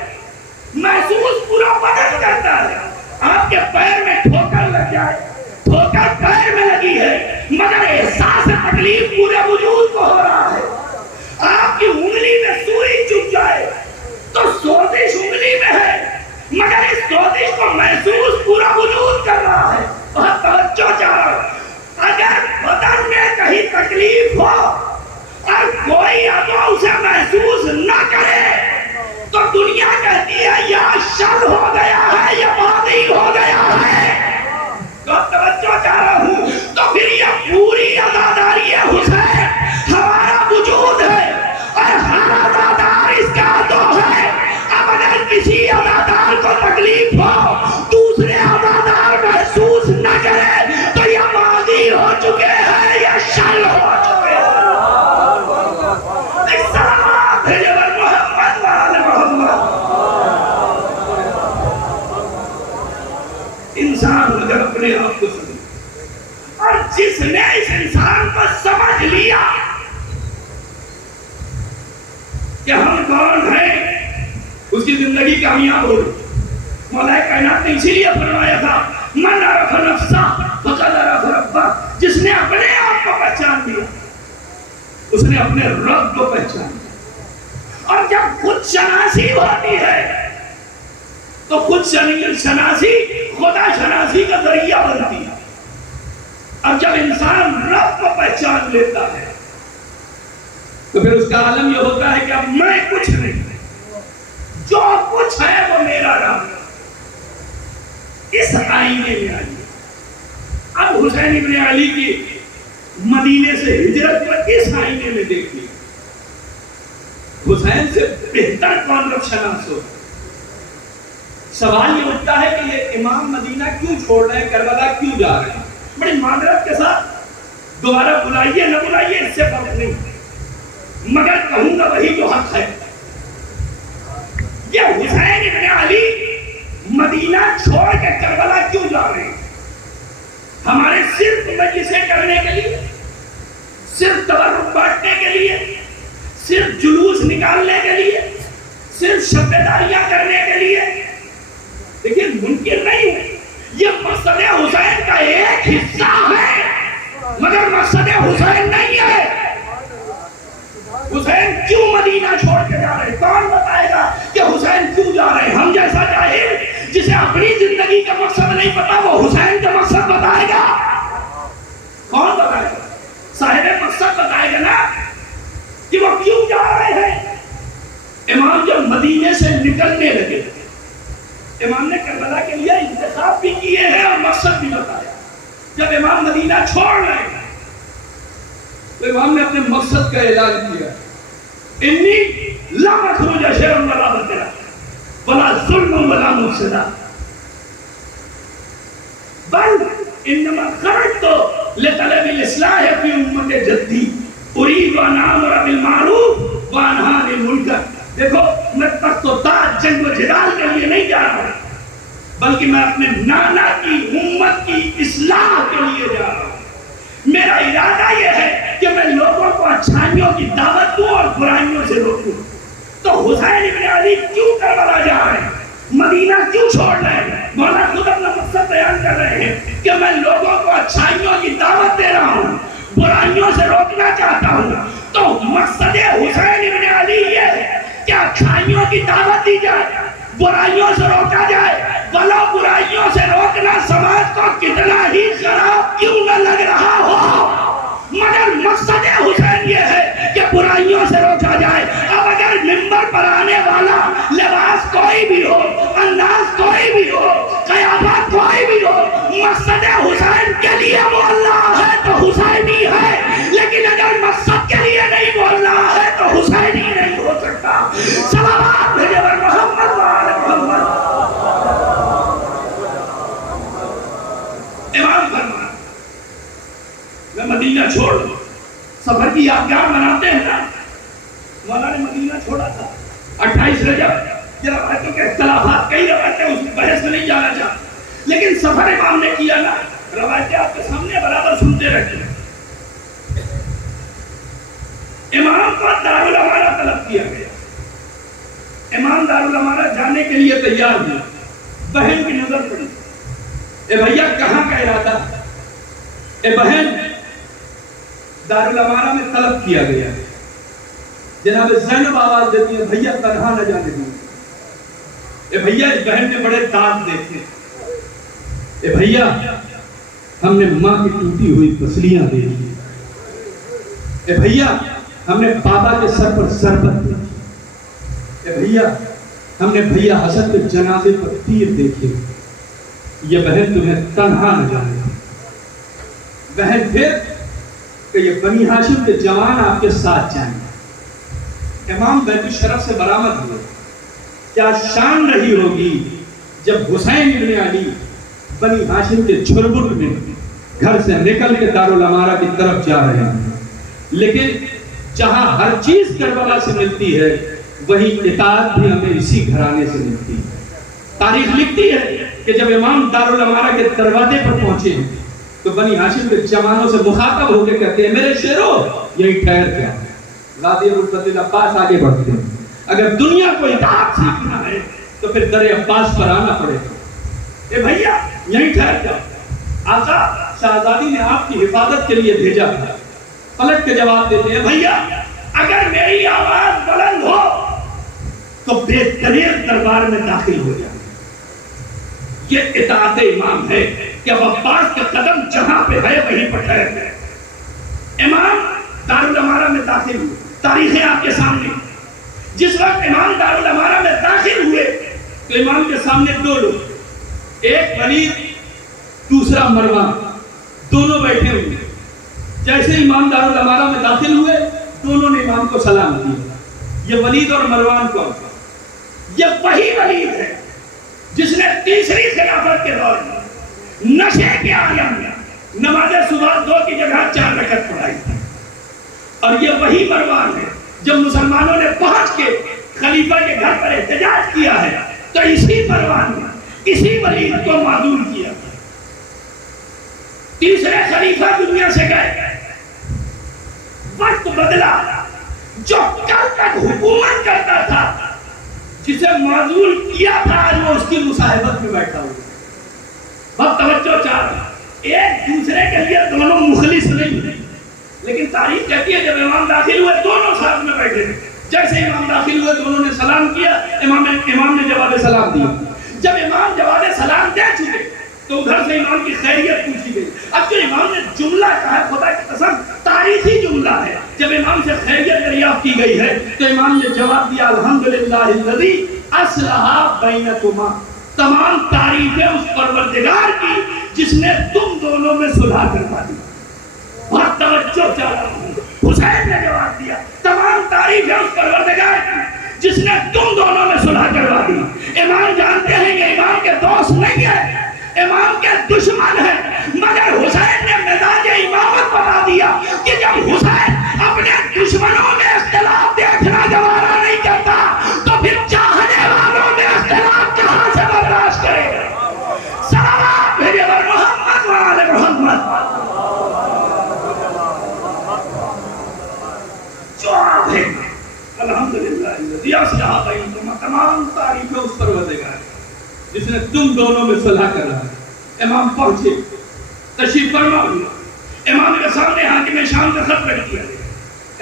محسوس پورا بدن کرتا ہے. آپ کے پیر میں ٹھوکر لگ جائے, ٹھوکر پیر میں لگی ہے مگر احساس تکلیف پورے وجود کو ہو رہا ہے. آپ کی انگلی میں سوئی چپ جائے تو سوزش انگلی میں ہے مگر اس سوزش کو محسوس پورا وجود کر رہا ہے. بہت توجہ چاہ رہا ہوں. اگر بدن میں کہیں تکلیف ہو اور کوئی عضو اسے محسوس نہ کرے تو دنیا کہتی ہے یا شل ہو گیا ہے یا ماضی ہو گیا ہے. تو توجہ چاہ رہا ہوں. تو پھر یہ پوری عزاداری حسین ہمارا وجود ہے اور ہر عزادار اس کا عضو ہے. اب اگر کسی عزادار کو تکلیف ہو دوسرے عزادار محسوس نہ کرے تو یہ ماضی ہو چکے ہیں یا شل ہو چکے ہیں. سلامات ہے جبر محمد وعلى محمد. انسان اگر اپنے آپ کو سمجھے اور جس نے اس انسان کو سمجھ لیا کہ ہم کون ہیں، اس کی زندگی کامیاب ہو گئی۔ مولا کائنات نے اسی لیے فرمایا تھا من عرف نفسہ فقد عرف ربہ، جس نے اپنے آپ کو پہچان لیا اس نے اپنے رب کو پہچان لیا۔ اور جب خود شناسی ہوتی ہے تو خود شناسی خدا شناسی کا ذریعہ بنتی ہے۔ اور جب انسان رب کو پہچان لیتا ہے تو پھر اس کا عالم یہ ہوتا ہے کہ اب میں کچھ نہیں، جو کچھ ہے وہ میرا رب۔ اس آئینے میں آئیے، اب حسین ابن علی کی مدینے سے ہجرت پر اس آئینے میں دیکھیے، حسین سے بہتر کون رب شناس ہو؟ سوال یہ اٹھتا ہے کہ یہ امام مدینہ کیوں چھوڑ رہے ہیں، کربلا کیوں جا رہے ہیں؟ بڑی معذرت کے ساتھ دوبارہ بلائیے نہ بلائیے اس سے فرق نہیں، مگر کہوں گا وہی جو حق ہے۔ یہ حسین ابن علی مدینہ چھوڑ کے کربلا کیوں جا رہے ہیں؟ ہمارے صرف مجلسیں کرنے کے لیے، صرف تبرک بانٹنے کے لیے، صرف جلوس نکالنے کے لیے، صرف شبداریاں کرنے کے لیے؟ لیکن ممکن نہیں ہے، یہ مقصد حسین کا ایک حصہ ہے مگر مقصد حسین نہیں ہے۔ حسین کیوں مدینہ چھوڑ کے جا رہے ہیں؟ کون بتائے گا کہ حسین کیوں جا رہے ہیں؟ ہم جیسا جاہل جسے اپنی زندگی کا مقصد نہیں پتا وہ حسین کا مقصد بتائے گا؟ کون بتائے گا؟ صاحب مقصد بتائے گا نا کہ وہ کیوں جا رہے ہیں۔ امام جب مدینے سے نکلنے لگے، امام نے کربلا کے لیے انتخاب بھی کیے ہیں اور مقصد بھی بتایا۔ جب امام مدینہ چھوڑ رہے ہیں تو امام نے اپنے مقصد کا اعلان کیا، انی لا مخرج شر ولا بدلا ولا ظلم ولا مفسدہ بل انما خرجت لطلب الاصلاح فی امت جدی اريد ان امر بالمعروف وانهى عن المنکر۔ دیکھو میں تخت و تاج جنگ و جدال کے لیے نہیں جا رہا بلکہ میں اپنے نانا کی امت کی اصلاح کے لیے جا رہا ہوں۔ میرا ارادہ یہ ہے کہ میں لوگوں کو اچھائیوں کی دعوت دوں اور برائیوں سے روکوں۔ تو حسین ابن علی کیوں کربلا جا رہے ہیں، مدینہ کیوں چھوڑ رہے ہیں؟ مولا خود اپنا مقصد بیان کر رہے ہیں کہ میں لوگوں کو اچھائیوں کی دعوت دے رہا ہوں، برائیوں سے روکنا چاہتا ہوں۔ تو مقصد حسین ابن علی یہ ہے کہ اچھائیوں کی دعوت دی جائے، برائیوں سے روکا جائے، بھلا برائیوں سے روکنا سماج کو کتنا ہی خراب کیوں نہ لگ رہا ہو، مگر مقصد حسین یہ ہے کہ برائیوں سے روکا جائے۔ اب اگر منبر پر آنے والا لباس کوئی بھی ہو، انداز کوئی بھی ہو، قیافت کوئی بھی ہو، مقصد حسین کے لیے بول رہا ہے تو حسینی ہے، لیکن اگر مقصد کے لیے نہیں بول رہا ہے تو حسینی نہیں ہو سکتا۔ صلوات بھیجے بر محمد وآل محمد۔ امام فرمایا میں مدینہ چھوڑ دوں، سفر کی یادگار مناتے ہیں نا، مولا نے مدینہ چھوڑا تھا 28 رجب۔ یہ روایتوں کے اختلافات، کئی روایتیں اس بحث میں نہیں جانا چاہتا، لیکن سفر امام نے کیا نا، روایتیں آپ کے سامنے برابر سنتے رہتے ہیں۔ امام کو دارالامانہ طلب کیا گیا، امام دارالامانہ جانے کے لیے تیار ہوئے، بہن کی نظر پڑی، اے بھیا کہاں کا ارادہ؟ اے بہن دارالامانہ میں طلب کیا گیا۔ جناب زینب آواز دیتی ہے بھیا تنہا نہ جانے دوں۔ اے بھیا اس بہن نے بڑے دانت دیکھے، اے بھیا ہم نے ماں کی ٹوٹی ہوئی پسلیاں دیکھی، اے بھیا ہم نے بابا کے سر پر ضربت دیکھی، اے بھیا ہم نے بھیا حسن کے جنازے پر تیر دیکھے، یہ بہن تمہیں تنہا نہ جانے دوں۔ بہن پھر کہ یہ بنی ہاشم کے جوان آپ کے ساتھ جائیں۔ امام بیت الشرف سے برآمد ہوئے، کیا شان رہی ہوگی جب حسین ابن علی بنی ہاشم کے چھربٹ میں گھر سے نکل کے دارالامانہ کی طرف جا رہے ہیں، لیکن جہاں ہر چیز کربلا سے ملتی ہے وہی اطاعت بھی ہمیں اسی گھرانے سے ملتی ہے۔ تاریخ لکھتی ہے کہ جب امام دارالامانہ کے دروازے پر پہنچے تو بنی ہاشم کے جوانوں سے مخاطب ہو کے کہتے ہیں میرے شیرو یہی ٹھہر گیا۔ غازی ابو الفضل عباس آگے بڑھتے ہیں، اگر دنیا کو اطاعت سیکھنا ہے تو پھر در عباس پر آنا پڑے گا. اے بھیا یہیں ٹھہر جاؤ, آقا شہزادی نے آپ کی حفاظت کے لیے بھیجا تھا. پلٹ کے جواب دیتے ہیں, بھیا اگر میری آواز بلند ہو تو بے دلیل دربار میں داخل ہو جائے. یہ اطاعت امام ہے کہ اب عباس کے قدم جہاں پہ ہے وہیں پر ٹھہر گئے. امام دارالامارہ میں داخل ہوئے. تاریخیں آپ کے سامنے. جس وقت امام دارالامارہ میں داخل ہوئے تو امام کے سامنے دو لوگ, ایک ولید دوسرا مروان, دونوں بیٹھے ہوئے. جیسے امام دارالامارہ میں داخل ہوئے دونوں نے امام کو سلام کیا. یہ ولید اور مروان کون؟ یہ وہی ولید ہے جس نے تیسری خلافت کے دور میں نشے کے عالم میں نماز صبح 2 کی جگہ 4 رکعت پڑھائی تھی. اور یہ وہی مروان ہے جب مسلمانوں نے پہنچ کے خلیفہ کے گھر پر احتجاج کیا ہے تو اسی مروان نے اسی ولید کو معذور کیا. تیسرے خلیفہ دنیا سے گئے, وقت بدلا. جو کل تک حکومت کرتا تھا جسے معذور کیا تھا آج وہ اس کی مصاحبت میں بیٹھا ہوا. بہت توجہ چاہ رہا, ایک دوسرے کے لیے دونوں مخلص نہیں ہیں, لیکن تاریخ کہتی ہے جب امام داخل ہوئے دونوں ساتھ میں بیٹھے تھے. جیسے امام داخل ہوئے دونوں نے سلام کیا, امام نے جواب سلام دیا. جب امام جواب سلام دے چکے تو ادھر سے امام کی خیریت پوچھی گئی. اب جو امام نے جملہ کہا, خدا کی قسم تاریخی جملہ ہے, جب امام سے خیریت دریافت کی گئی ہے تو امام نے جواب دیا الحمدللہ الذی اصلح بینکما. تمام تعریفیں اس پروردگار کی جس نے تم دونوں میں صلح کروا دی. بہت توجہ چاہ رہا ہوں. حسین نے جواب دیا تمام تعریفیں اس پروردگار کی جس نے تم دونوں میں صلح کروا دی. امام جانتے ہیں کہ امام کے دوست نہیں ہے, امام کے دشمن ہے, مگر حسین نے مزاج امامت بتا دیا کہ جب حسین اپنے دشمنوں میں اختلاف دیکھنا گوارا نہیں کرتا تو پھر چاہنے والوں میں اختلاف کہاں سے برداشت کرے گا. صلوات بھیجے بر محمد و آل محمد. جواب ہے الحمدللہ الذی اصلح بینکما. تمام تعریفیں اس پروردگار جس نے تم دونوں میں صلح کر رہا ہے. امام پہنچے, تشریف فرما. امام کے سامنے حاکم شام کا خط رکھ دیا.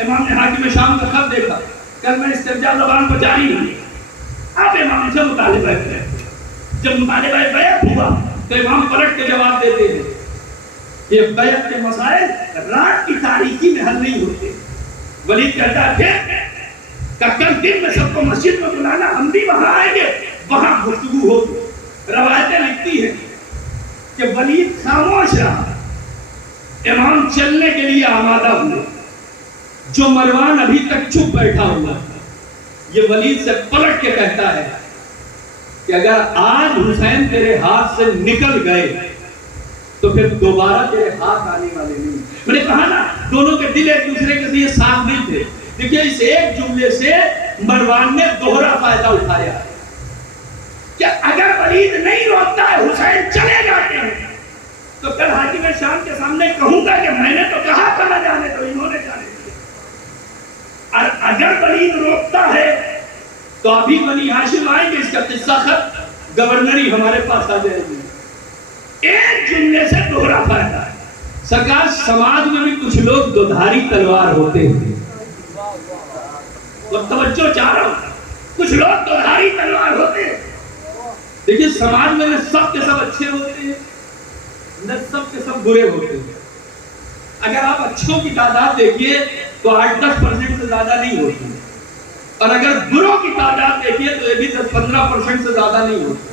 امام نے حاکم شام کا خط دیکھا, کل میں استرجاع زبان پر جاری ہوں. اب امام سے مطالبہ ہے. جب مطالبہ بیعت ہوا تو امام پلٹ کے جواب دیتے ہیں یہ بیعت کے مسائل رات کی تاریکی میں حل نہیں ہوتے. ولید کہتا ہے کہ کل دن میں سب کو مسجد میں بلانا, ہم بھی وہاں آئیں گے, وہاں گفتگو ہوگی. روایتیں لکھتی ہیں کہ ولید خاموش رہا. امام چلنے کے لیے آمادہ ہوئے. جو مروان ابھی تک چپ بیٹھا ہوا تھا یہ ولید سے پلٹ کے کہتا ہے کہ اگر آج حسین تیرے ہاتھ سے نکل گئے تو پھر دوبارہ تیرے ہاتھ آنے والے نہیں. میں نے کہا نا دونوں کے دل ایک دوسرے کے لیے صاف نہیں تھے. دیکھیے اس ایک جملے سے مروان نے دوہرا فائدہ اٹھایا کہ اگر ولید نہیں روکتا ہے حسین چلے جاتے ہیں تو کل حاکم شام کے سامنے کہوں گا کہ میں نے تو کہا تھا نہ جانے, تو انہوں نے جانے دیا. اور اگر ولید روکتا ہے تو ابھی بنی ہاشم آئیں گے, اس کا قصہ خط گورنری ہمارے پاس آ جائے گی. ایک جملے سے دوہرا فائدہ ہے. سرکار سماج میں بھی کچھ لوگ دودھاری تلوار ہوتے ہیں. اور توجہ چاہ رہا ہوں, کچھ لوگ دودھاری تلوار ہوتے ہیں. دیکھیے سماج میں نہ سب کے سب اچھے ہوتے ہیں نہ سب کے سب برے ہوتے ہیں. اگر آپ اچھوں کی تعداد دیکھیے تو 8-10% سے زیادہ نہیں ہوتی, اور اگر بروں کی تعداد دیکھیے تو یہ بھی 10-15% سے زیادہ نہیں ہوتی.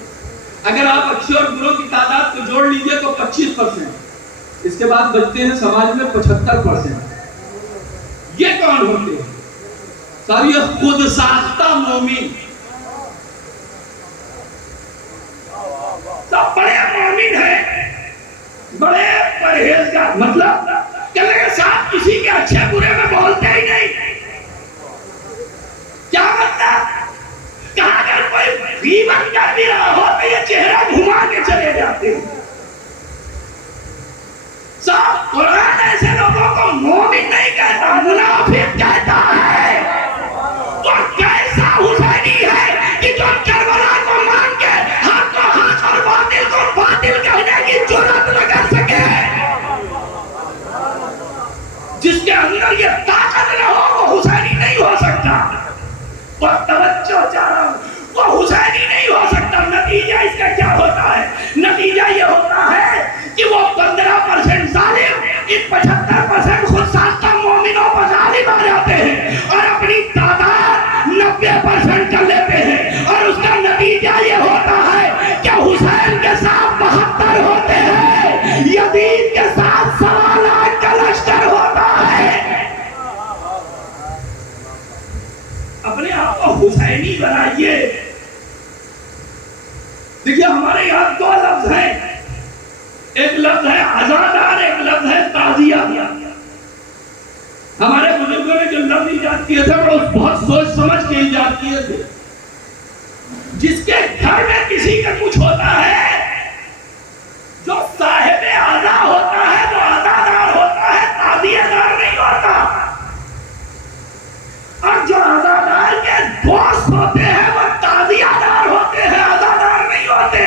اگر آپ اچھے اور بروں کی تعداد کو جوڑ لیجئے تو 25%. اس کے بعد بچتے ہیں سماج میں 75%. یہ کون ہوتے ہیں؟ ساری خود ساختہ مومن. سب بڑے مومن ہیں, بڑے پرہیزگار. مطلب کہ اگر صاحب کسی کے اچھے برے میں بولتے ہی نہیں. کیا مطلب؟ کہا اگر کوئی غیبت کر بھی رہا ہو تو یہ چہرہ گھما کے چلے جاتے ہیں. صاحب قرآن ایسے لوگوں کو مومن نہیں کہتا, منافق کہتا ہے. تو کیسا جس کے اندر یہ طاقت نہ ہو وہ حسینی نہیں ہو سکتا. اور توجہ چاہ رہا ہوں وہ حسینی نہیں ہو سکتا. نتیجہ اس کا کیا ہوتا ہے؟ نتیجہ یہ ہوتا ہے کہ وہ 15% ظالم ان 75% خود ساختہ مومنوں پر غالب آ جاتے ہیں اور اپنی تعداد 90% کر لیتے ہیں. اور اس کا نتیجہ یہ ہوتا ہے کہ حسین کے ساتھ 72 ہوتے ہیں, یزید کے ساتھ 1.25 لاکھ کا لشکر ہوتا ہے. اپنے آپ کو حسینی بنائیے. دیکھیے ہمارے یہاں 2 لفظ ہیں, ایک لفظ ہے عزادار, ایک لفظ ہے تعزیہ. ہمارے بزرگوں نے جو لفظ ایجاد کیے تھے وہ بہت سوچ سمجھ کے ایجاد کیے تھے. جس کے گھر میں کسی کا کچھ ہوتا ہے, جو صاحب عزا ہوتا ہے وہ عزادار ہوتا ہے, تعزیہ دار نہیں ہوتا. اور جو عزادار کے دوست ہوتے ہیں وہ تعزیہ دار ہوتے ہیں, عزادار نہیں ہوتے.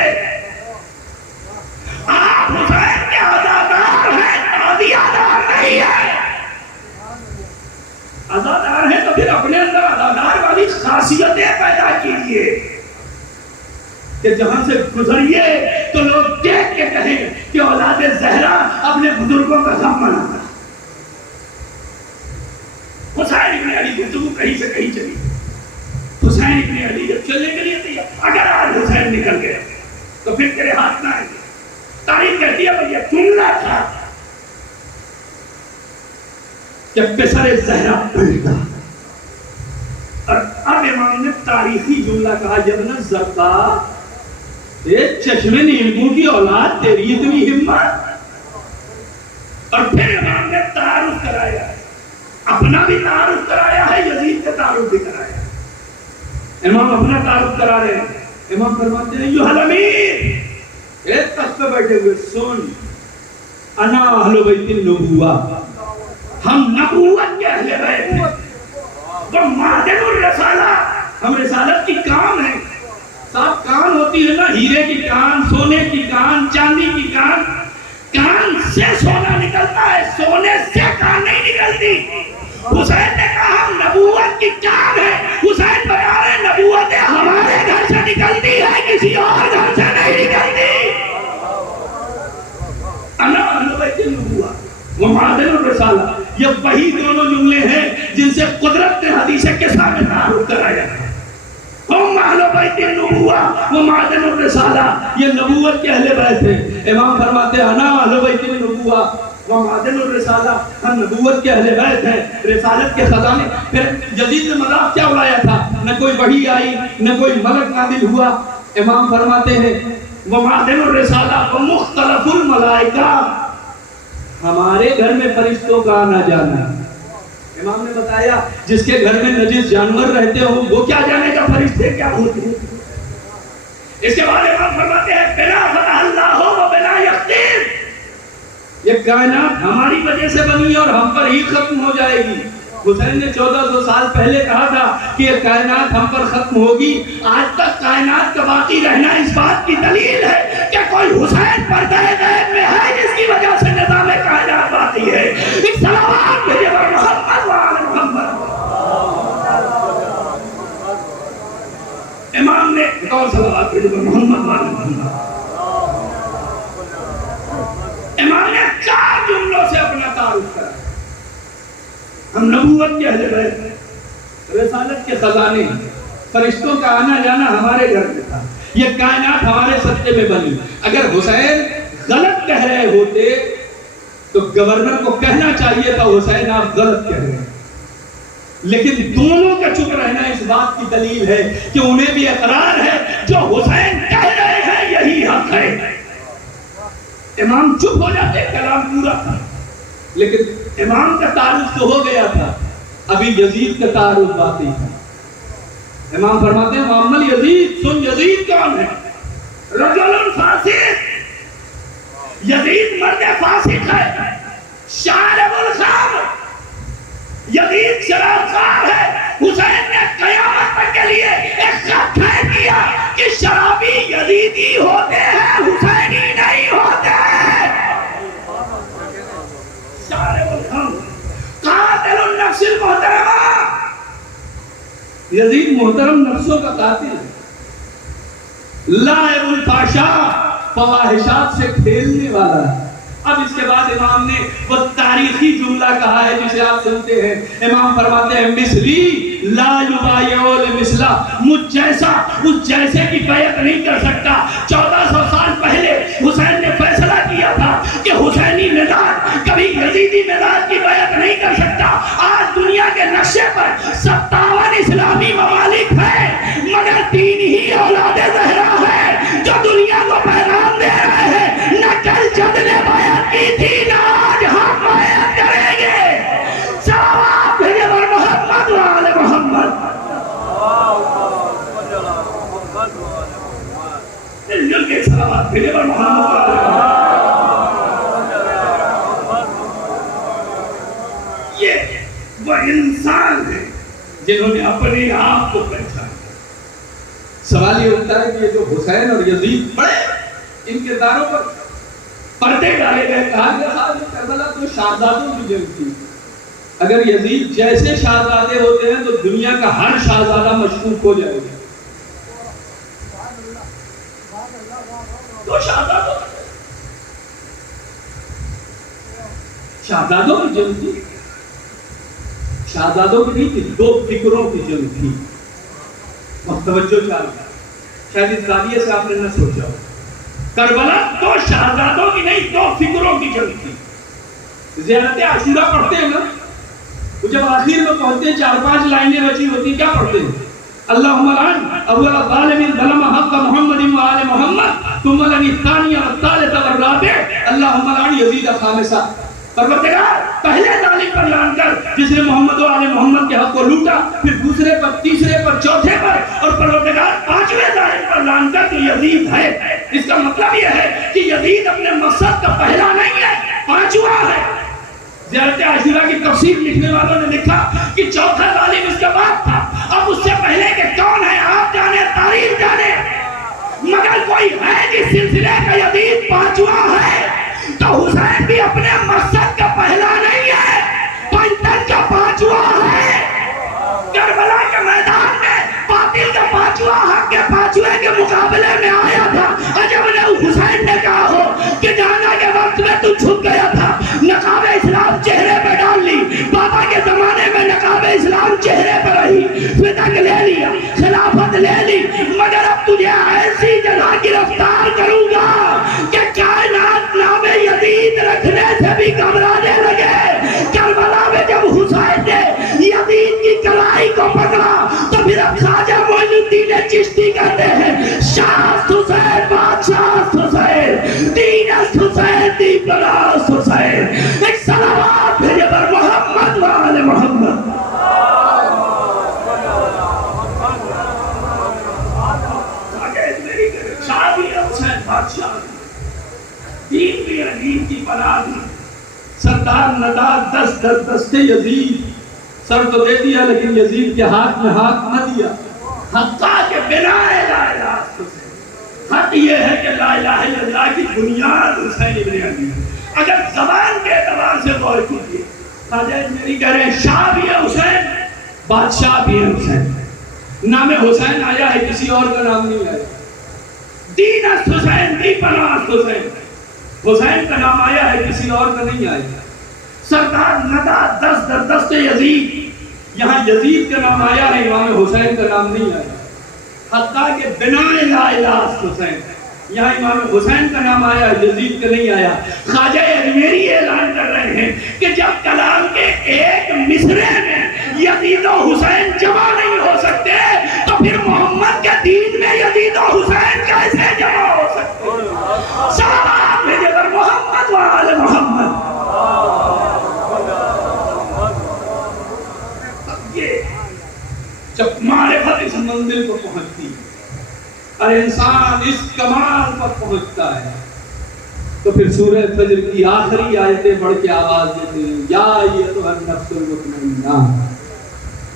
آپ حسین کے عزادار ہیں, تعزیہ دار نہیں ہے. عزادار ہیں تو پھر اپنے اندر عزادار والی خاصیتیں پیدا کیجئے کہ جہاں سے گزریے تو لوگ دیکھ کے کہیں کہ اولاد زہرا اپنے بزرگوں کا غم مناتا. حسین ابن علی گفتگو کہیں سے کہیں چلی. حسین ابن علی جب چلنے کے لیے تھے, اگر آج حسین نکل گئے تو پھر تیرے ہاتھ نہ آئے. تاریخ کہتی ہے بھئی یہ جملہ تھا جب پسر زہرا پلٹا. اور اب امام نے تاریخی جملہ کہا, جبنا زرقا یہ چشمے نیلگوں کی اولاد تیری اتنی ہمت. اور پھر امام نے تعارف کرایا, اپنا بھی تعارف کرایا ہے, یزید کا تعارف بھی کرایا. امام اپنا تعارف کرا رہے ہیں. امام فرماتے ہیں ایھا الامیر, ایک تخت پہ بیٹھے ہوئے, سن انا اہل بیت النبوہ, ہم نبوت کے اہل بیت ہیں, وہ معدن الرسالہ, ہم رسالت کی کام ہے. صاحب کان ہوتی ہے نا, ہیرے کی کان, سونے کی کان, چاندی کی کان. کان سے سونا نکلتا ہے, سونے سے کان نہیں نکلتی. حسین نے کہا ہم نبوت کی کام ہے. حسین بتا رہے نبوت ہمارے گھر سے نکلتی ہے, کسی اور گھر سے نہیں نکلتی. انا اہل بیت النبوہ وہ معدن الرسالہ, یہ وہی دونوں جملے ہیں جن سے قدرت نے حدیث قصہ میں تعارف کرایا ہے. ہم اہل بیت النبوہ وہ معدن الرسالہ, یہ نبوت کے اہل بیت ہیں. امام فرماتے ہیں انا اہل بیت النبوہ وہ معدن الرسالہ, ہم نبوت کے اہل بیت ہیں, رسالت کے خزانے. پھر یزید نے مذاق کیا اڑایا تھا, نہ کوئی وحی آئی, نہ کوئی ملک نازل ہوا. امام فرماتے ہیں وہ معدن الرسالہ وہ مختلف الملائکہ, ہمارے گھر میں فرشتوں کا آنا جانا. امام نے بتایا جس کے گھر میں نجس جانور رہتے ہوں وہ کیا جانے گا فرشتے کیا ہوتے ہیں. اس کے بعد امام فرماتے ہیں بلا فتح اللہ ہو و بلا یختیم, یہ کائنات ہماری وجہ سے بنی اور ہم پر ہی ختم ہو جائے گی. حسین نے 1400 سال پہلے کہا تھا کہ یہ کائنات ہم پر ختم ہوگی. آج تک کائنات کا باقی رہنا اس بات کی دلیل ہے کہ کوئی حسین پردہ غیب میں ہے جس کی وجہ سے نظام کائنات باقی ہے. ایک صلوات بھیجے پر محمد وآل محمد. امام نے ایک اور صلوات بھیجے پر محمد وآل محمد. امام نے 4 جملوں سے اپنا تعارف کرا. ہم نبوت کے اہل بیت ہیں, رسالت کے خزانے, فرشتوں کا آنا جانا ہمارے گھر میں تھا, یہ کائنات ہمارے صدقے میں بنی. اگر حسین غلط کہہ رہے ہوتے تو گورنر کو کہنا چاہیے تھا حسین آپ غلط کہہ رہے ہیں. لیکن دونوں کا چپ رہنا اس بات کی دلیل ہے کہ انہیں بھی اقرار ہے جو حسین کہہ رہے ہیں یہی حق ہے. امام چپ ہو جاتے, کلام پورا تھا, لیکن امام کا تعارف تو ہو گیا تھا, ابھی یزید کا تعارف باقی تھا. امام فرماتے ہیں محمد یزید, سن یزید کون ہے؟ رجل فاسق, یزید مرد فاسق ہے, شارب الخمر, یزید شراب خوار ہے. حسین نے قیامت تک کے لیے ایک خط طے کیا کہ شرابی یزیدی ہوتے ہیں, حسینی نہیں ہوتے. شارب الخمر النفس المحترمہ، یزید محترم نفسوں کا قاتل ہے، لاعب الفحشاء، فواحشات سے کھیلنے والا ہے۔ اب اس کے بعد امام نے وہ تاریخی جملہ کہا ہے جسے آپ سنتے ہیں، امام فرماتے ہیں مثلی لا یبایع لمثلا، مجھ جیسا اس جیسے کی بیعت نہیں کر سکتا۔ 1400 سال پہلے حسین نے فیصلہ کیا تھا کہ حسینی مزاج کبھی یزیدی مزاج کی بیعت نہیں کر سکتا۔ آج دنیا کے نقشے پر 57 اسلامی ممالک ہیں، مگر 3 ہی اولاد زہرا ہے جو دنیا کو پیغام دے رہے ہیں، نہ کل جد نے بیعت کی تھی نہ آج ہم بیعت کریں گے۔ صلوات بھیجے بر محمد و آل محمد۔ مل جل کے صلوات بھیجے بر محمد و آل محمد۔ یہ وہ انسان ہیں جنہوں نے اپنے آپ کو پہچانا۔ سوال یہ ہوتا ہے کہ یہ جو حسین اور یزید بڑے ان کرداروں پر پردے ڈالے گئے، کہا گیا صاحب کربلا تو شہزادوں کی جنگ تھی، اگر یزید جیسے شہزادے ہوتے ہیں تو دنیا کا ہر شہزادہ مشکوک ہو جائے گا۔ تو شہزادوں کی جنگ تھی، شہزادوں کی نہیں تھی، 2 فکروں کی جنگ تھی۔ اور توجہ چاہیے، شاید اس زاویے سے آپ نے نہ سوچا ہو، کربلا 2 شہزادوں کی نہیں 2 فکروں کی جنگ تھی۔ زیارت عاشورہ پڑھتے ہیں نا، وہ جب آخر میں پہنچتے ہیں 4-5 لائنیں بچی ہوتی، کیا پڑھتے ہیں؟ اللہم لعن اول الظالمین ظلم حق محمد و آل محمد ثم لعن الثانی والثالث والرابع اللہم لعن یزید خامسہ۔ پروردگار پہلے ظالم پر لعن کر جس نے محمد و آل محمد کے حق کو لوٹا، پھر دوسرے پر، تیسرے پر، چوتھے پر، اور پروردگار 5ویں ظالم پر لعن کر جو یزید ہے۔ اس کا مطلب یہ ہے کہ یزید اپنے مقصد کا پہلا نہیں ہے، 5واں ہے۔ زیارت عاشورہ کی تفسیر لکھنے والوں نے لکھا کہ چوتھا ظالم اس کے بعد تھا، اب اس سے پہلے کہ کون ہے آپ جانے، تاریخ جانے، مگر کوئی ہے جس سلسلے کا یزید 5واں ہے تو حسین بھی اپنے مقصد کا پہلا نہیں ہے، پنجتن کا 5واں ہے۔ کربلا کے میدان میں باطل کا 5واں حق کے 5ویں کے مقابلے میں آیا تھا۔ عجب نے حسین نے کہا ہو کہ جانا کے وقت میں تو چھپ گیا تھا، نقاب اسلام چہرے پہ ڈال لی، بابا کے زمانے میں نقاب اسلام چہرے پہ رہی، فتح لے لیا، خلافت لے لی، مگر اب تجھے ایسی جگہ گرفتار کروں گا کہ کائنات نام یزید رکھنے سے بھی گھبرانے لگے۔ کربلا میں جب حسین نے یزید کی کلائی کو پکڑا تو پھر اب خواجہ معین الدین چشتی کہتے ہیں شاہ حسین بادشاہ حسین دین حسین دین پراس حسین۔ ایک صلوات بھیجے بر محمد و آل محمد۔ شاہ بھی حسین بادشاہ، دین بھی دین کی پناہ دی۔ سردار ندار 10 دستے یزید، سر تو دے دیا لیکن یزید کے ہاتھ میں ہاتھ نہ دیا۔ حقا کے بنا لا الہ حسین، حق یہ ہے کہ لا الہ الا اللہ کی بنیاد حسین ابن علی۔ اگر زبان کے اعتبار سے غور کیجیے، خواجہ میری کہہ رہے ہیں شاہ بھی ہے حسین، بادشاہ بھی ہے حسین، نام حسین آیا ہے، کسی اور کا نام نہیں آیا۔ دین است حسین دی پناہ است حسین، حسین کا نام آیا ہے، کسی اور کا نہیں آیا۔ سردار ندار 10 دستے یزید، یہاں یزید کا نام آیا ہے، امام حسین کا نام نہیں آیا۔ حتیٰ کہ بنا لا الہ حسین، یہاں امام حسین کا نام آیا ہے، یزید کا نہیں آیا۔ خواجہ اجمیری اعلان کر رہے ہیں کہ جب کلام کے ایک مصرے میں یزید و حسین جمع نہیں ہو سکتے تو پھر محمد کے دین میں یزید و حسین کیسے جمع ہو سکتے؟ صلوات بھیجے بر محمد و آل محمد۔ جب معرفت اس منزل کو پہنچتی اور انسان اس کمال پر پہنچتا ہے تو پھر سورہ فجر کی آخری آیتیں پڑھ کے آواز دیتے ہیں یا ایتھا النفس المطمئنہ،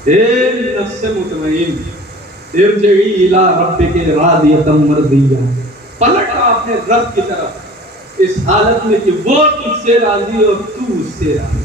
اے نفس مطمئن ارجعی الی ربک راضیۃ مرضیہ، پلٹ اپنے رب کی طرف اس حالت میں کہ وہ تجھ سے راضی اور تو اس سے راضی۔